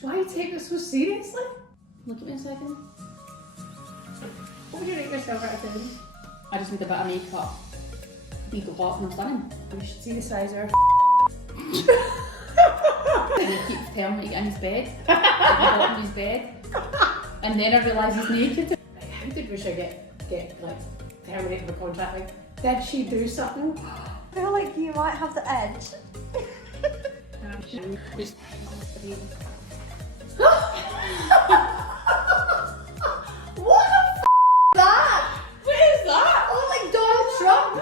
Why take this so seriously? Look at me a second. What would you rate yourself out of 10? I just need a bit of makeup. Be glow up and I'm stunning. You should see the size of her. And he keeps telling me to get in his bed. At the bottom of his bed. And then I realise he's naked. Like, how did Ruesha get like terminated the contract? Like, did she do something? I feel like you might have the edge. Just What the f is that? what is that? Oh, like Donald Trump.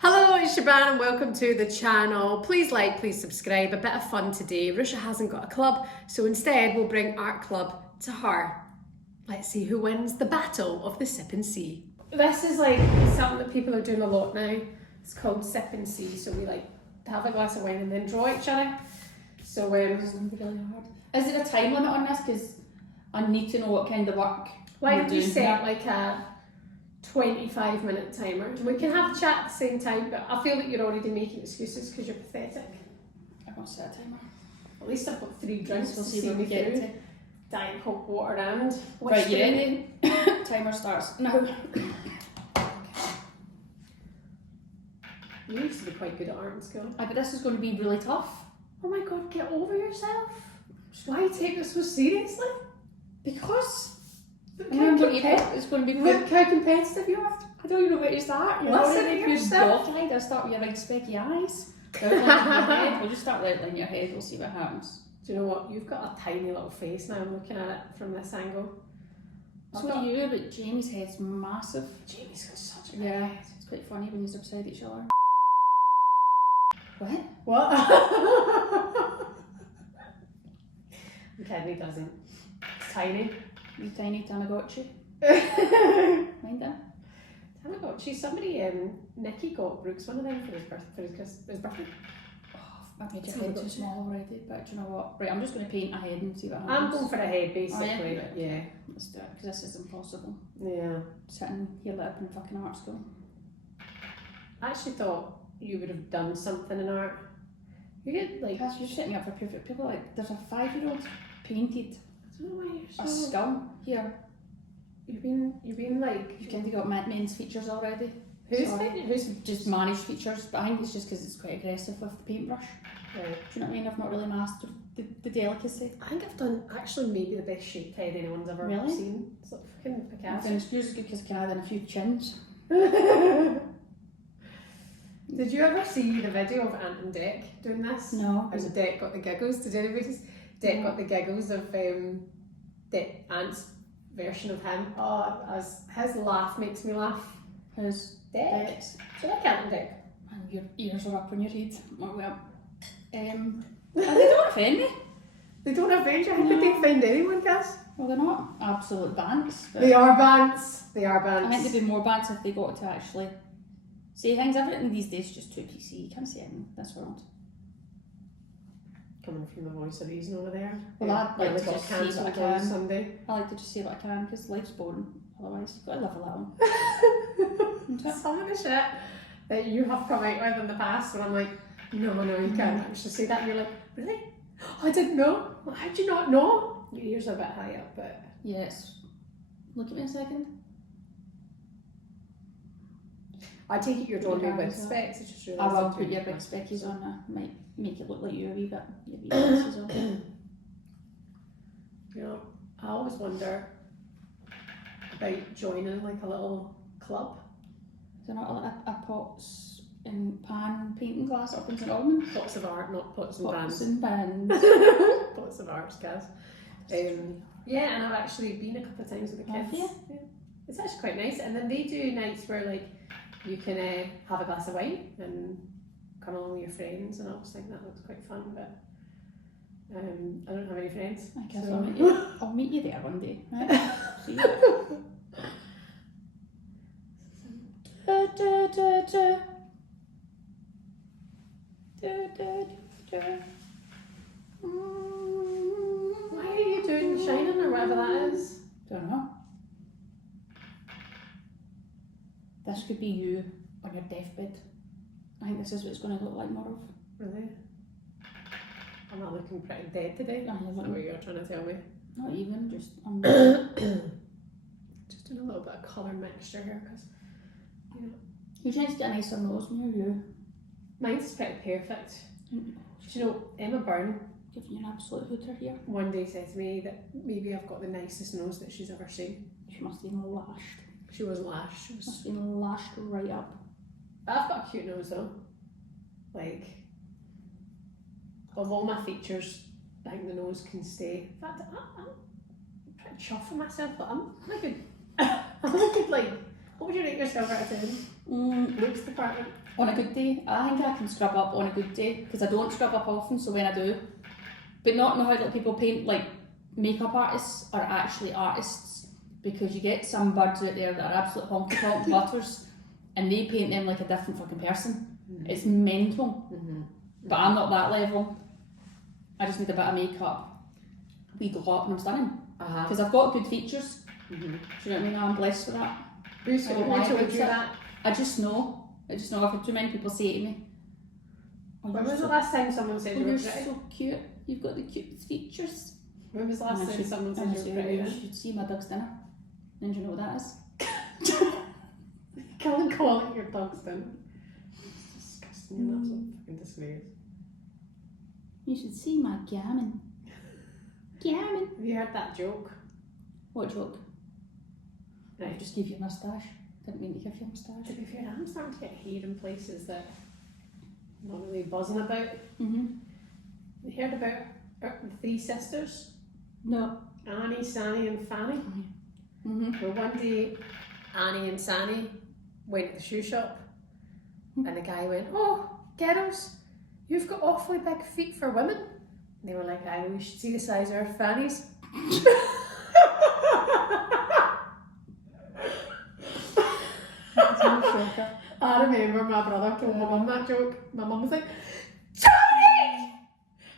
Hello, it's Shaban and welcome to the channel. Please like, please subscribe. A bit of fun today. Ruesha hasn't got a club, so instead we'll bring art club to her. Let's see who wins the battle of the sip and see. This is like something that people are doing a lot now. It's called sip and see. So we like have a glass of wine and then draw each other. So This is going to be really hard. Is there a time limit on this? Because I need to know what kind of work. why we're don't you doing set here. like a 25-minute timer? We can have a chat at the same time, but I feel that you're already making excuses because you're pathetic. I won't set a timer. At least I've got 3 drinks We'll to see see where me we get through. to. Diet Coke, water and... Right, you whiskey. ready? Timer starts now. You used to be quite good at art in school. I bet this is going to be really tough. Oh my god, get over yourself. Why take this so seriously? Because Look remember, it's going to be look how competitive you are. I don't even know where to start. You're Listen already to yourself. dog-eyed. I'll start with your big specky eyes. Outline your head. We'll just start with outlining your head. We'll see what happens. Do you know what? You've got a tiny little face now. I'm looking at it from this angle. So do you, but Jamie's head's massive. Jamie's got such a big Yeah, head. it's quite funny when he's upside each other. What? What? I'm kidding, he doesn't. It's tiny. You tiny Tamagotchi. Mind that? Tamagotchi. Somebody, Nicky got Brooks one of them for his birthday. Oh, I made your head too small already, but do you know what? Right, I'm just going to paint a head and see what I'm happens. going for a head, basically. Oh, yeah? But yeah. Let's do it, because this is impossible. Yeah. Sitting here lit up in fucking art school. I actually thought you would have done something in art. You did like. Cass, you're setting me up for perfect people. Like, there's a 5-year-old painted I don't know why you're a so. skull here. You've been like. You've kind of got men's features already. Who's So, it? Who's? just managed features, but I think it's just because it's quite aggressive with the paintbrush. Right. Do you know what I mean? I've not really mastered the delicacy. I think I've done actually maybe the best shaped head anyone's ever Really? seen. It's like fucking I Picasso. think yours is good because I can add in a few chins. Did you ever see the video of Ant and Dec doing this? No. There's a Dec got the giggles. Did anybody's Dec got the giggles of Ant's version of him? Oh, as his laugh makes me laugh. His Dec. decks. So like Ant and Dec. And your ears are up on your head. Oh, well. They don't offend me. They don't avenge you. How could they offend anyone, Cass? Well, they're not absolute bants. But They are bants. They are I think bants. they'd be more bants if they got to actually say things. Everything these days is just too PC. You can't say anything in this world. Coming from the voice of reason over there. Well, I'd like Nearly to got just see cancelled what I on can. Sunday. I like to just say what I can because life's boring. Otherwise, you've got to live a little. Some of the shit that you have come out with in the past when I'm like, no, you can't actually say that, and you're like, really? Oh, I didn't know. Well, how'd you not know? Your ears are a bit high up, but Yes. Look at me a second. I take it you're drawing me Yeah, with so- specs. I just I realised will I'm put doing your it big with speckies on. Might make it look like you a wee bit. Your wee glasses on. You know, I always wonder about joining like a little club. Is there not a pots and pan painting class up in St Albans? Pots of art, not pots and Pots pans. and pans. Pots of art, guys. Yeah, and I've actually been a couple of times with the Have kids. you? Yeah. It's actually quite nice. And then they do nights where like you can have a glass of wine and come along with your friends, and I always think that looks quite fun. But I don't have any friends. I guess so- I'll meet you there one day. Right? See you. Da, da, da, da. Da, da, da. Why are you doing Shining or whatever that is? Don't know. This could be you on your deathbed. I think this is what it's going to look like more of. Really? I'm not looking pretty dead today. I Is that haven't. what you're trying to tell me? Not even, just Just doing a little bit of colour mixture here because you trying to get a nicer nose near you. mine's pretty perfect. Do you know, Emma Byrne Giving you an absolute hooter here. one day said to me that maybe I've got the nicest nose that she's ever seen. She must have been lashed. She wasn't lashed. She Must was... have been lashed right up. I've got a cute nose though. Like, of all my features, I think the nose can stay. In fact, I'm pretty chuffed with myself, but I'm a good, I'm a good, like, what would you rate yourself out of 10? Looks department. On a good day, I think I can scrub up on a good day because I don't scrub up often, so when I do, but not know how like people paint like makeup artists are actually artists, because you get some birds out there that are absolute honky tonk butters and they paint them like a different fucking person. It's mental. But I'm not that level. I just need a bit of makeup, we glow up and I'm stunning. Because I've got good features. Do you know what I mean? I'm blessed with that. Who I don't lie told about you it. that? I just know. I've had too many people say to me, "Oh, When you're was the so- last time someone said oh, you were you're pretty? so cute. You've got the cutest features." When was the last And I time should- someone and said I you say, were pretty? "You should see my dog's dinner." And do you know what that is? Can't call it your dog's dinner. It's disgusting. You're not so fucking disgrace. You should see my gammon. Gammon. Have you heard that joke? What joke? I Right. just gave you a moustache. Didn't mean to give you a moustache. To be fair, I'm starting to get hair in places that I'm not really buzzing about. You heard about the three sisters? No. Annie, Sani and Fanny? Well, one day Annie and Sani went to the shoe shop and the guy went, "Oh, girls, you've got awfully big feet for women." And they were like, "Aye, we should see the size of our fannies." I remember my brother told my mum that joke. My mum was like, "Johnny!"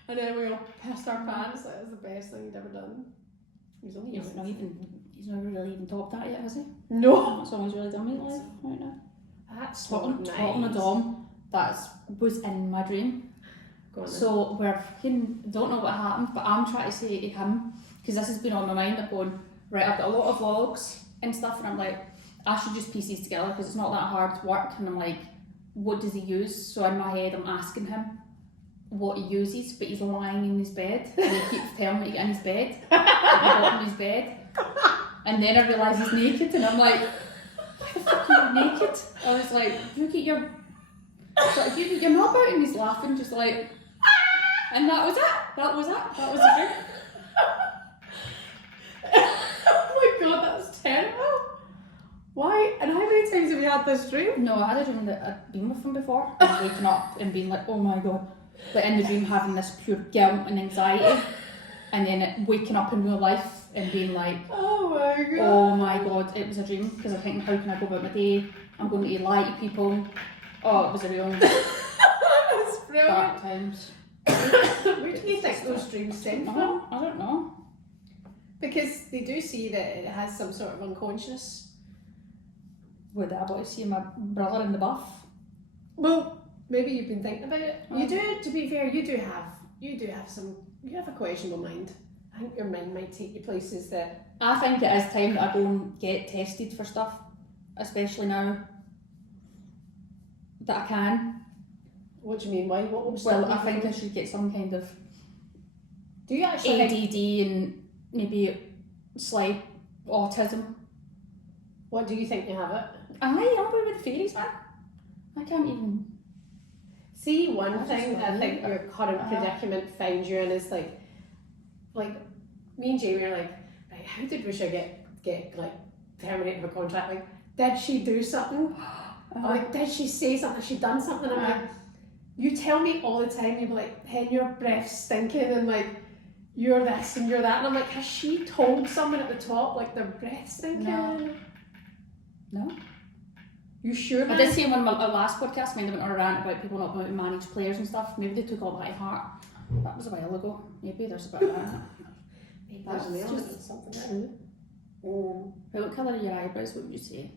And then we all pissed our pants. That was the best thing he'd ever done. He was only young. He's not really even topped that yet, has he? No. That song's really done me live right now. That's Tottenham, not Tottenham nice. and Dom, that was in my dream. Go on then. So we're fucking, don't know what happened, but I'm trying to say to him, because this has been on my mind, I'm going, right, I've got a lot of vlogs and stuff, and I'm like, I should just piece these together because it's not that hard work, and I'm like, what does he use? So in my head I'm asking him what he uses, but he's lying in his bed and he keeps telling me to get in his bed, at the bottom of his bed, and then I realise he's naked and I'm like, why the fuck are you naked? I was like, you get your, so if you get your knob out, and he's laughing just like, and that was it, that was the dream. Oh my god, that's terrible. Why? And how many times have you had this dream? No, I had a dream that I'd been with him before, and waking up and being like, oh my god. But in the dream having this pure guilt and anxiety, and then waking up in real life and being like, Oh my god. oh my god, it was a dream, because I'm thinking, how can I go about my day? I'm going to lie to people. Oh, it was a real That's brilliant. dark times. Where do you think those dreams stem from? I don't know. Because they do see that it has some sort of unconscious. Would I want to see my brother in the buff? Well, maybe you've been thinking about it. You do, to be fair, you have a questionable mind. I think your mind might take you places that... I think it is time that I go and get tested for stuff, especially now that I can. What do you mean? Why? What will Well, stop I you think from- I should get some kind of Do you actually think... ADD and maybe slight autism. What do you think you have it? I'm away with fairies, man. I can't even. See, one I just thing I believe think it. your current predicament finds you in is like me and Jamie are like, right, how did Ruesha get like terminated her contract? Like, did she do something? Or, like, did she say something? Has she done something? I'm like, you tell me all the time, you're like, hen, your breath's stinking, and like, you're this and you're that, and I'm like, has she told someone at the top like their breath's stinking? No. You sure? I man? did say in one of my last podcast, I went on a rant about people not being able to manage players and stuff. Maybe they took all that to heart. That was a while ago. Maybe there's a bit of that. That's That's just just something. Right, what colour are your eyebrows? What would you say?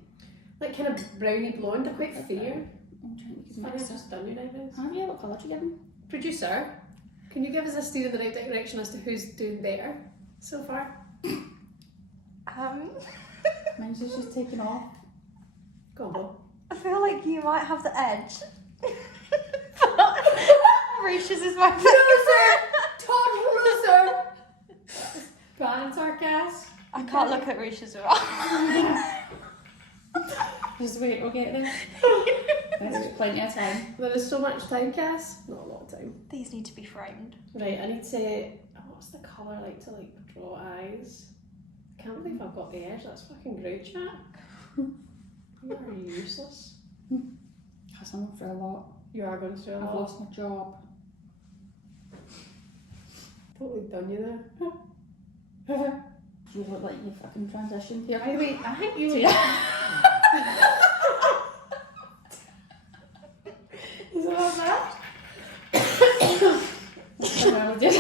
Like kind of browny blonde, they're quite fair. I'm trying to It's give funny, I've mix just done your eyebrows. Have you? What colour do you give them? Producer, can you give us a steer in the right direction as to who's doing better so far? Mine's just taken off. Go on, Bo. I feel like you might have the edge. Ruesha's is my Total loser! Brian's sarcasm. I can't look at Ruesha's wrong. Just wait, we'll get there. There's plenty of time. There is so much time, Cass. Not a lot of time. These need to be framed. Right, I need to. What's the colour like to draw eyes? I can't believe I've got the edge. That's fucking great, chat. You are useless. Because I'm for a lot. You are going through a I've lot. lost my job. Totally done you there. You look like you fucking transitioned here. By the way, I think you. Is it all that? That's what I did.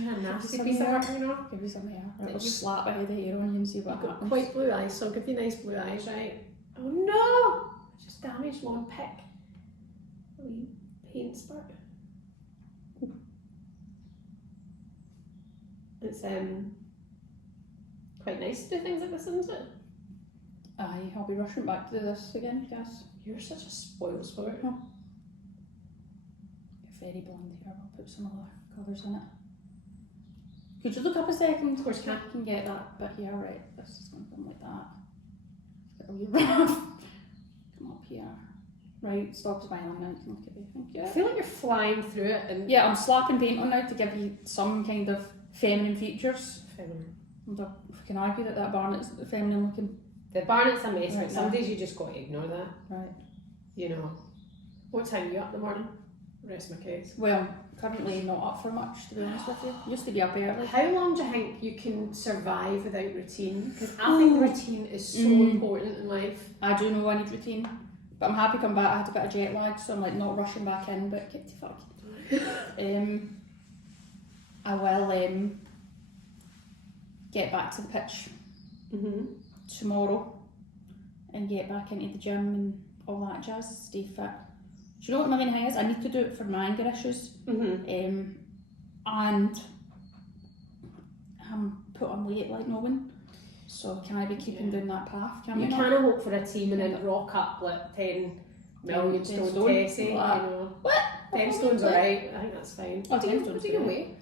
You're a nasty piece of work, you know. Give you some hair. Right, we'll slap a head of hair on you and see what You've got happens. quite blue eyes, so I'll give you nice blue eyes, right? Oh no! I just damaged one pick. A wee paint spurt. It's quite nice to do things like this, isn't it? Aye, I'll be rushing back to do this again, guess. You're such a spoiled sport. Get very blonde hair, I'll put some other colours in it. Could you look up a second? Of course you can. I can get that bit here, right? This is going to come like that. Get a wee rough. Come up here. Right, stop smiling now, you can look at me. Thank you. I feel like you're flying through it and Yeah, I'm slapping paint on now to give you some kind of feminine features. feminine. And if we can argue that that barnet's feminine looking. The barnet's a mess, Right but some days you just got to ignore that. Right. You know. What time are you up in the morning? Rest my case. Well, currently not up for much, to be honest with you. Used to be up early. How long do you think you can survive without routine? Because I think routine is so important in life. I do know I need routine, but I'm happy come back. I had a bit of jet lag, so I'm like not rushing back in, but get to fuck. I will get back to the pitch tomorrow and get back into the gym and all that jazz, stay fit. Do you know what my main thing is? I need to do it for my anger issues. And I'm put on weight like no one. So can I be keeping down that path? Can You we can't hope for a team and then rock up like 10 million 10 stone stone. Tessie, you What? know. What? 10 stone's alright, I think that's fine. Oh, 10 What do stone's you fine. weigh?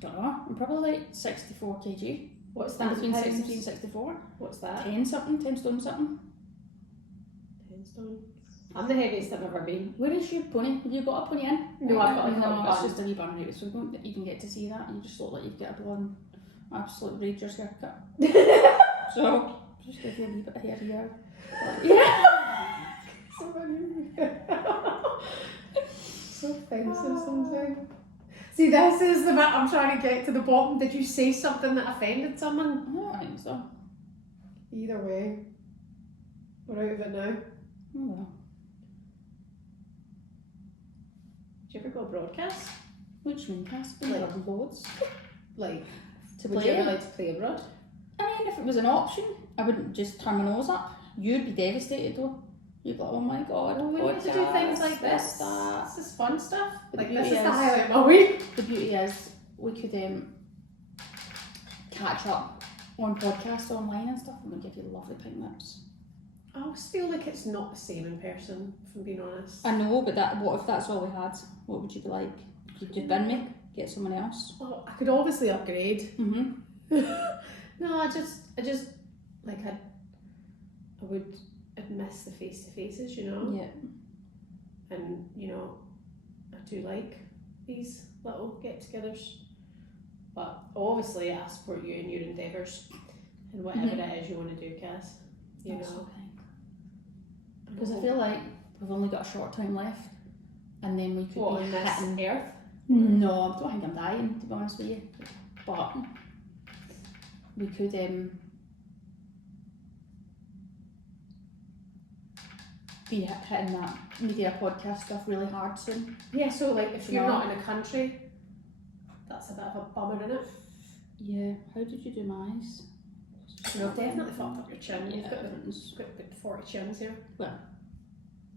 Don't know. I'm probably like 64 kg. What's I'm that? between in 63 and pounds? 64. What's that? 10 something, 10 stone something. 10 stone. I'm the heaviest I've ever been. Where is your pony? Have you got a pony in? No, I've got like a no, little it's bun. just a wee bun, right? So we don't even get to see that. You just look like you've got a blonde, absolute Rangers haircut. So, just give you a wee bit of hair here. Yeah! So offensive sometimes. See, this is the bit I'm trying to get to the bottom. Did you say something that offended someone? I don't think so. Either way, we're out of it now. Oh well. Do you ever go broadcast? Which one, Cass? Like- Like loads. Like, To would play you ever it? like to play abroad? I mean, if it was an option, I wouldn't just turn my nose up. You'd be devastated though. You'd be like, oh my god, Oh, we need to do things like this. that. This is fun stuff. The Like, beauty this is the is- highlight of my week. The beauty is, we could catch up on podcasts online and stuff, and we'll give you lovely picnics. I always feel like it's not the same in person, if I'm being honest. I know, but what if that's all we had? What would you be like? You'd just bin me, get someone else. Well, I could obviously upgrade. Mm-hmm. No, I just like I'd miss the face to faces, you know. Yeah. And you know, I do like these little get-togethers. But obviously, I support you in your endeavours and whatever it is you want to do, Cass. You That's know. so kind. Because I feel like we've only got a short time left, and then we could What, be on this hitting. earth? No, I don't think I'm dying, to be honest with you. But we could be hitting that media podcast stuff really hard soon. Yeah. So like, if you're No. not in a country, that's a bit of a bummer, isn't it? Yeah. How did you do my eyes? No, I've definitely fucked up your chin. You've Yeah, got everyone's got good 40 chins here. well,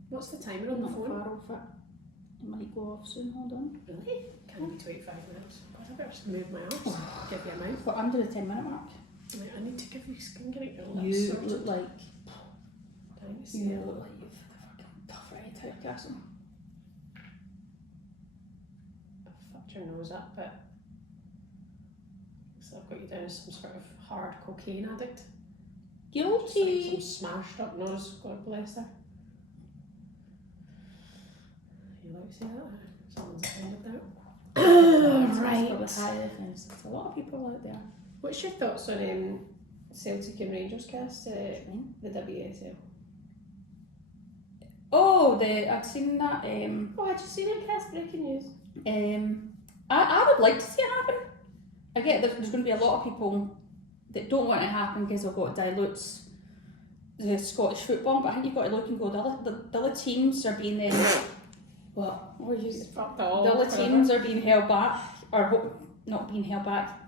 What's the timer on the not phone? far off it. It might go off soon. Hold on. Really? Can be 25 minutes. God, I better just move my arse. Give you a mouth. But under the 10-minute mark. Wait, I need to give you skin getting your lips You sorted. look like Can you see you it? look like you've fucking tough right type castle. I've fucked your nose up, but so I've got you down as some sort of hard cocaine addict. Just like Guilty. some smashed up nose. God bless her. You like to say that? Someone's offended that. Right. There's a lot of people out there. What's your thoughts on Celtic and Rangers cast, the WSL? Oh, I'd seen that. Oh, had you seen it cast? Breaking news. I would like to see it happen. I get that there's going to be a lot of people that don't want it to happen because they've got dilutes the Scottish football, but I think you've got to look and go, the other teams are being what are you? Fucked The all. other teams are being held back, or not being held back.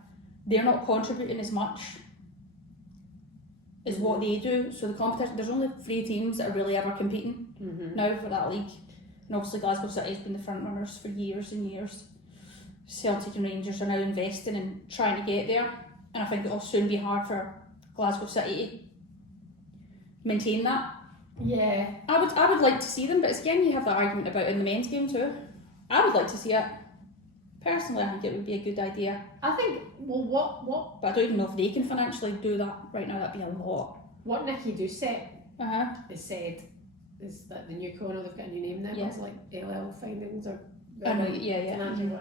They're not contributing as much as what they do. So the competition, there's only 3 teams that are really ever competing now for that league. And obviously Glasgow City has been the front runners for years and years. Celtic and Rangers are now investing and trying to get there. And I think it'll soon be hard for Glasgow City to maintain that. Yeah. I would like to see them, but again you have that argument about in the men's game too. I would like to see it. Personally, I think it would be a good idea. I think, well, what But I don't even know if they can financially do that right now. That'd be a lot. Nicky Doucette Uh-huh. has said is that the new corner, they've got a new name now, Yeah. it's like LL Findings or I know, yeah. financial,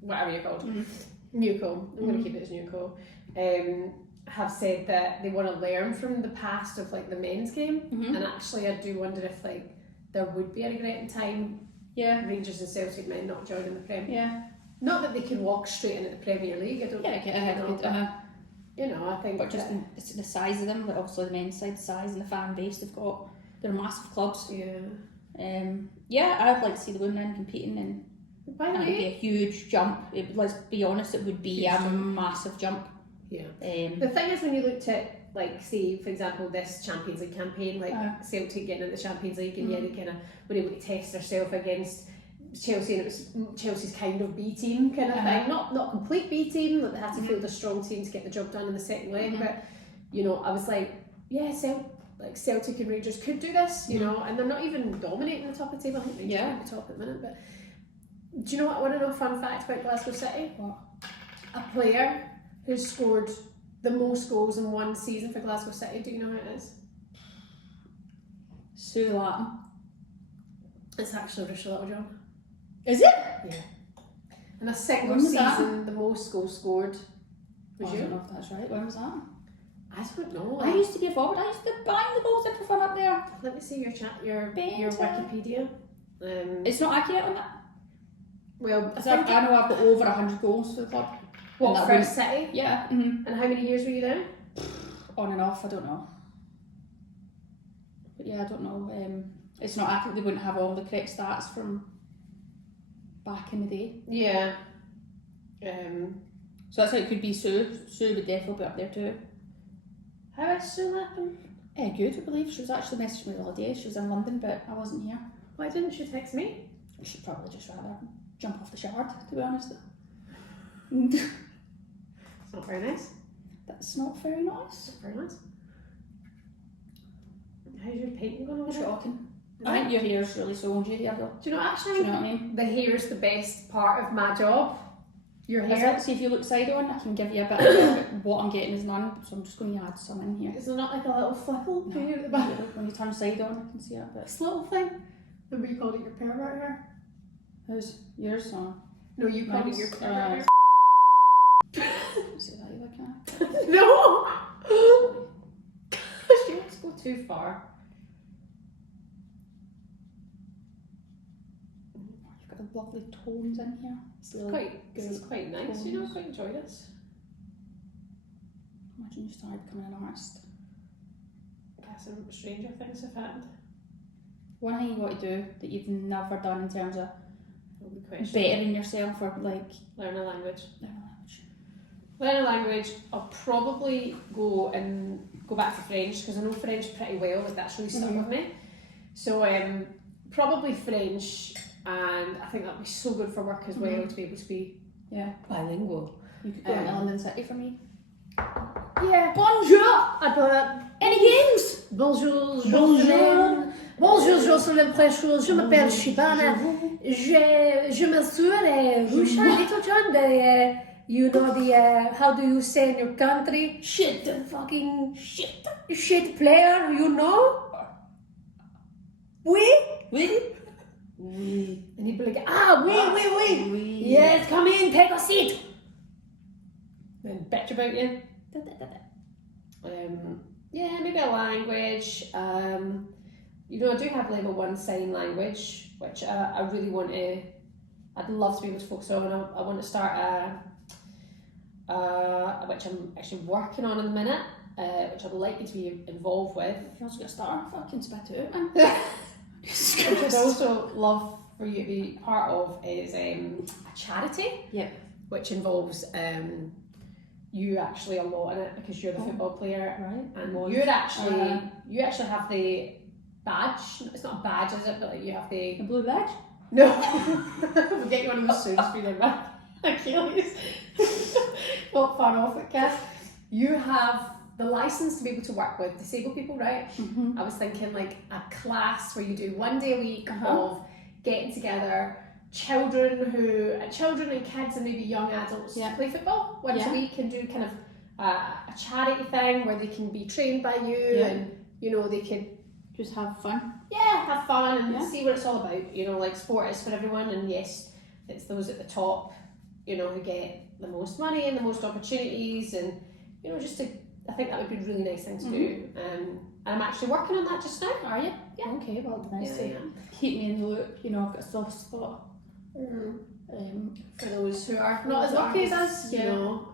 whatever you're called. Mm-hmm. Newco, I'm going to keep it as Newco, have said that they want to learn from the past of like the men's game, Mm-hmm. and actually I do wonder if like there would be a regret in time Yeah. Rangers and Celtic men not joining the Premier. Yeah. Not that they could walk straight into the Premier League. I don't. Yeah, get ahead of it. You know, I think. But just the size of them, like obviously the men's side, the size and the fan base they've got, they're massive clubs. Yeah. Yeah, I'd like to see the women competing, and By the that would be way, a huge jump. Let's be honest, it would be Huge a jump. massive jump. yeah. Um, The thing is, when you looked at, like, say, for example, this Champions League campaign, like Celtic getting into the Champions League, and yeah, they kind of were able to test themselves against Chelsea, and it was Chelsea's kind of B team kind of thing. Not complete B team, like they had to field a strong team to get the job done in the second leg. But you know, I was like, yeah, Celtic and Rangers could do this, you know, and they're not even dominating the top of the table. I think Rangers are at the top at the minute. But do you know what I want to know? A fun fact about Glasgow City: What? a player who's scored the most goals in one season for Glasgow City. Do you know who it is? Sue Latin. It's actually Ruesha Littlejohn. Is it? Yeah. In a single When was season, that? the most goals scored was I don't you. know if that's right. When was that? I don't know. I used to be a forward. I used to bang the goals in for fun up there. Let me see your your Better. Wikipedia. It's not accurate on that. Well, I So I think know I've got over 100 goals for the club. what that for wouldn't- City. Yeah. And how many years were you there? On and off, I don't know. But yeah, I don't know. It's not accurate. They wouldn't have all the correct stats from back in the day. Yeah. So that's how it could be Sue. Sue would definitely be up there too. How is Sue Lappin? Good, I believe. She was actually messaging me the other day. She was in London, but I wasn't here. Why didn't she text me? She'd probably just rather jump off the shard, to be honest. It's not very nice. That's not very nice. Not very nice. How's your painting going over there? Shocking. I think your hair's really sold you, yeah, though. Do you know Do actually? you know what I mean? The hair is the best part of my job. Your Is hair. it? See if you look side on, I can give you a bit of what I'm getting is none, so I'm just going to add some in here. Is there not like a little flickle No. here at the back? When you turn side on, I can see it a bit. This little thing. Remember you called it your pervert hair? How's yours on? No, you called it Mine's, your pervert hair. Is it that you look at? No! She wants to go too far. You've got the lovely tones in here. It's really This is quite nice, you know, I quite enjoy this. Imagine you started becoming an artist. Guess some stranger things have happened. One thing you got to do that you've never done in terms of Will be question. bettering yourself or like Learn a language. learn a language. Learn a language, I'll probably go back to French because I know French pretty well, like that's really stuck with me. So probably French, and I think that'd be so good for work as well to be able to be bilingual. You could go to London City for me. Yeah. Bonjour! Any games? Bonjour, Jocelyn. Bonjour, Jocelyn Préchaud. Je m'appelle Shibana. Je m'assure Ruesha, little John, you know how do you say in your country? Shit, fucking shit player, you know? Oui? And he'd be like, oui. Yes, come in, take a seat. Then bitch about you. Yeah, maybe a language. You know, I do have level 1 sign language, which I really want to. I'd love to be able to focus on. I want to start which I'm actually working on in the minute, which I'd like you to be involved with. If you also get a start, fucking spit it out, man. Which I'd also love for you to be part of is a charity. Yep. Which involves you actually a lot in it because you're the football player, Right. and you're actually you actually have the badge. It's not a badge, is it? But like you have The blue badge? No. We'll get you one of those soon, for your Achilles. Not far off it, Cass. You have the license to be able to work with disabled people, right? I was thinking like a class where you do 1 day a week of getting together children and kids and maybe young adults play football once a week and do kind of a charity thing where they can be trained by you and you know they could just have fun. Have fun and see what it's all about. You know, like sport is for everyone, and yes, it's those at the top, you know, who get the most money and the most opportunities, and you know, I think that would be a really nice thing to do. And I'm actually working on that just now. Are you? Yeah. Okay, well, it'd be nice to keep me in the loop. You know, I've got a soft spot for those who are not as lucky as us. You know,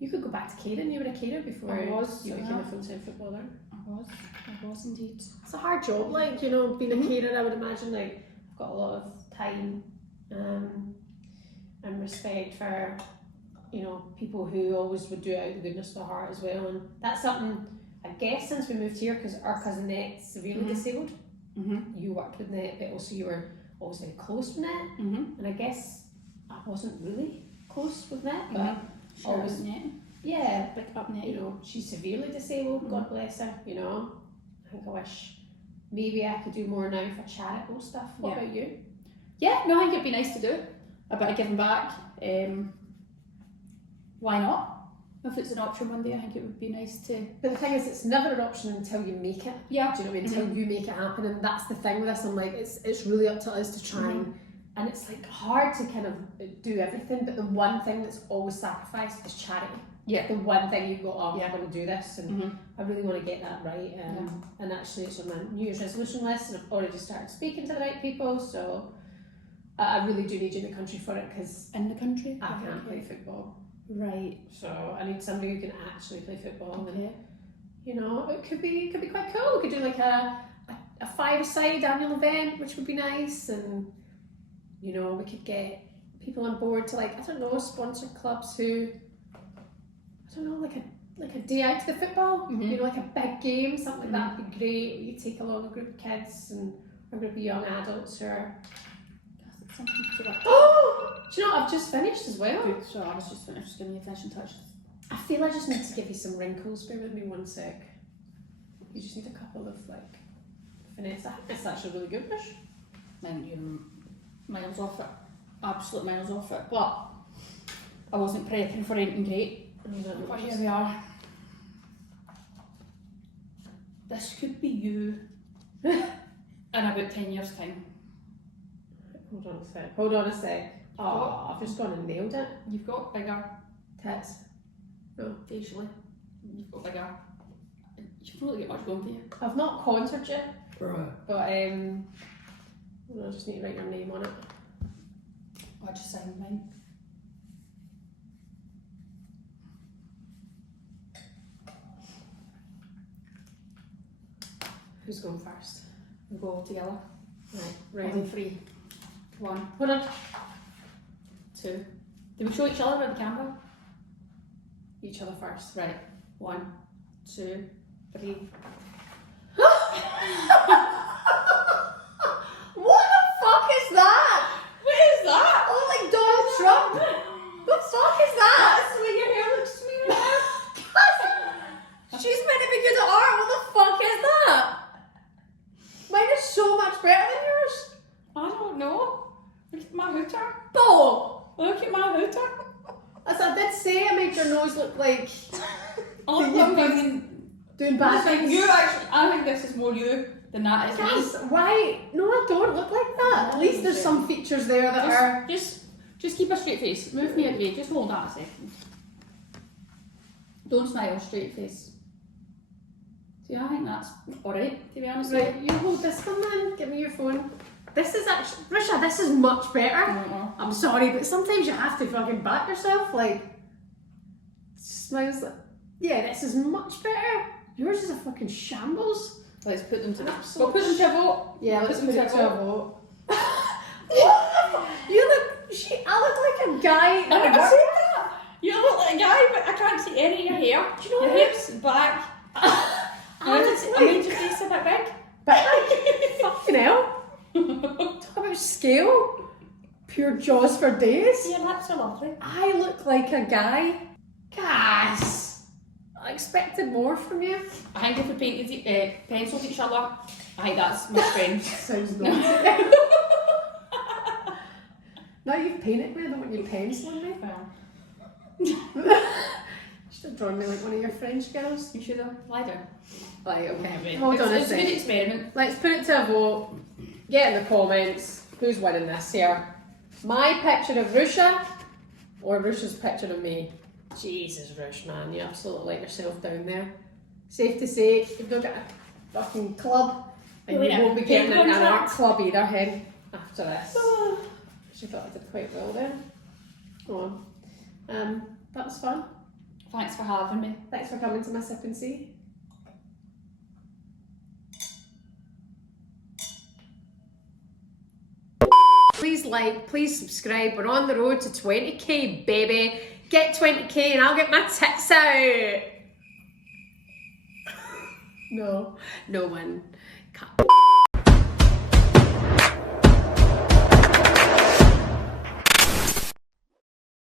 you could go back to caring. You were a carer before you became a full-time footballer. I was indeed. It's a hard job, like, you know, being a carer. I would imagine, like, I've got a lot of time and respect for, you know, people who always would do it out of the goodness of their heart as well. And that's something, I guess, since we moved here, because our cousin Net's severely disabled. You worked with Net, but also you were always very close with Net. And I guess I wasn't really close with Net, but always Net. Yeah, Big up Net. you know, she's severely disabled, God bless her, you know. I think I wish maybe I could do more now for charitable stuff. What about you? Yeah, no, I think it'd be nice to do a bit of giving back. Why not? If it's an option one day, I think it would be nice to. But the thing is, it's never an option until you make it. Yeah. Do you know what I mean? Until you make it happen, and that's the thing with this. I'm like, it's really up to us to try and it's like hard to kind of do everything, but the one thing that's always sacrificed is charity. Yeah. The one thing you go, I'm going to do this, and I really want to get that right. And actually, it's on my New Year's resolution list, and I've already started speaking to the right people. So I really do need you in the country for it, because in the country I can't play football. Right. So I need somebody who can actually play football. Okay. And, you know, it could be quite cool. We could do like a 5-a-side annual event, which would be nice, and you know, we could get people on board to, like, I don't know, sponsor clubs who, I don't know, like a day out to the football, you know, like a big game, something like that would be great. We could take along a group of kids and a group of young adults who are. Oh! Do you know what I've just finished as well? Good, so I was just finished, just giving you a finishing touch. I feel I just need to give you some wrinkles. Bear with me 1 sec. You just need a couple of, like, finesse. I think it's actually really good, Rush. And you're miles off it. Absolute miles off it. But I wasn't prepping for anything great. But here we are. This could be you in about 10 years' time. Hold on a sec. Oh, I've just gone and nailed it. You've got bigger Tits. No. facially. You've got bigger. You've really got much going for you. I've not contoured you, but I just need to write your name on it. I just signed mine. Who's going first? We'll go all together. Right, On 3. 1. Hold on. 2. Did we show each other on the camera? each other first. Right. 1, 2, 3. What the fuck is that? What is that? Oh, like Donald Trump. The fuck is that? That's the way your hair looks to me right now. She's meant to be good at art. What the fuck is that? Mine is so much better than yours. I don't know. Look at my hooter. Oh, Look at my hooter. as I did say, I made your nose look like I look like I'm going. doing bad things. You actually, I think this is more you than that is me. Guys, why? No, I don't look like that. At least there's some features there that are. Just keep a straight face. Move me away. Just hold that a second. Don't smile. Straight face. See, I think that's alright, to be honest. Right, you hold this one then. Give me your phone. This is actually, Ruesha, this is much better. No. I'm sorry, but sometimes you have to fucking back yourself. Like, smiles like, yeah, this is much better. Yours is a fucking shambles. Let's put them to the. Absolute We'll put them to a vote. Yeah, let's put it to a vote. vote. What the fuck? You look, I look like a guy. I never said that. You look like a guy, but I can't see any of your hair. Do you know your what? hips, back. I made your face a bit big. But like, fucking hell. Talk about scale. Pure jaws for days. Your lips are lovely. I look like a guy. Cass. I expected more from you. I think if we painted pencils each other, I think that's my friend. Sounds naughty. Now you've painted me, I don't want you penciling me. You should have drawn me like one of your French girls. You should have. Lie down. Right, okay. Hold on a It's a good second. experiment. Let's put it to a vote. Get in the comments. Who's winning this here? My picture of Ruesha or Ruesha's picture of me? Jesus, Rush, man, you absolutely let yourself down there. Safe to say, you've not got a fucking club, and Wait, you won't be getting paint into an art contract? club either, hen, after this. She thought I did quite well there. Go on. That was fun. Thanks for having me. Thanks for coming to my sip and see. Please like, please subscribe. We're on the road to 20k, baby. Get 20k and I'll get my tits out. No one. Cut.